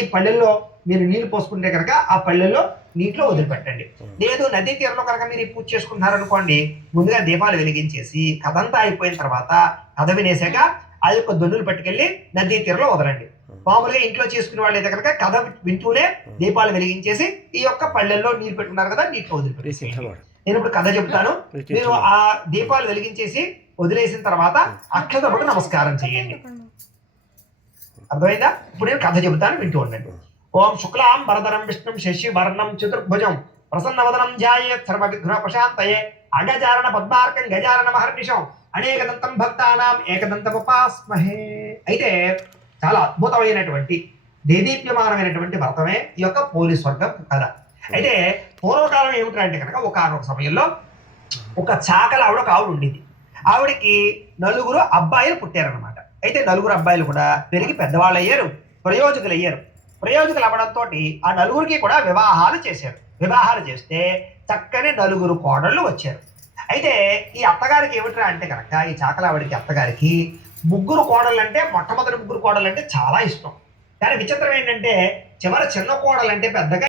ఈ పళ్ళెల్లో మీరు నీళ్లు పోసుకుంటే కనుక ఆ పళ్ళెల్లో నీటిలో వదిలిపెట్టండి. లేదు నదీ తీరంలో కనుక మీరు పూజ చేసుకుంటున్నారనుకోండి, ముందుగా దీపాలు వెలిగించేసి కథంతా అయిపోయిన తర్వాత కథ వినేసాక ఆ యొక్క దొన్నులు పట్టుకెళ్ళి నదీ తీరంలో వదలండి. మామూలుగా ఇంట్లో చేసుకునే వాళ్ళు అయితే కనుక కథ వింటూనే దీపాలు వెలిగించేసి ఈ యొక్క పళ్ళెల్లో నీళ్ళు పెట్టుకున్నారు కదా నీటిలో వదిలిపెట్టేసేయండి. నేను ఇప్పుడు కథ చెప్తాను, మీరు ఆ దీపాలు వెలిగించేసి వదిలేసిన తర్వాత అక్షతపడి నమస్కారం చేయండి. అర్థమైందా? ఇప్పుడు నేను కథ చెబుతాను, వింటూ ఉండండి. ఓం శుక్లాం వరదరం విష్ణుం శశివర్ణం చతుర్భుజం ప్రసన్నవదనం ధ్యాయేత్ సర్వవిఘ్న ప్రశాంతయే అగజారణ పద్మార్కం గజానన మహర్నిశం అనేకదంతం భక్తానాం ఏకదంతముపాస్మహే. అయితే చాలా అద్భుతమైనటువంటి దేదీప్యమానమైనటువంటి వ్రతమే ఈ యొక్క పోలీస్ వర్గం కథ. అయితే పూర్వకాలం ఏమిటంటే కనుక ఒక సమయంలో ఒక చాకలి ఒక ఆవిడ ఉండేది. ఆవిడకి నలుగురు అబ్బాయిలు పుట్టారనమాట. అయితే నలుగురు అబ్బాయిలు కూడా పెరిగి పెద్దవాళ్ళు అయ్యారు, ప్రయోజకులు అయ్యారు. ప్రయోజకులు అవ్వడంతో ఆ నలుగురికి కూడా వివాహాలు చేశారు. వివాహాలు చేస్తే చక్కని నలుగురు కోడళ్ళు వచ్చారు. అయితే ఈ అత్తగారికి ఏమిట్రా అంటే కనుక ఈ చాకలావిడికి అత్తగారికి ముగ్గురు కోడళ్ళు అంటే మొట్టమొదటి ముగ్గురు కోడళ్ళు అంటే చాలా ఇష్టం. కానీ విచిత్రం ఏంటంటే చివరి చిన్న కోడలు అంటే పెద్దగా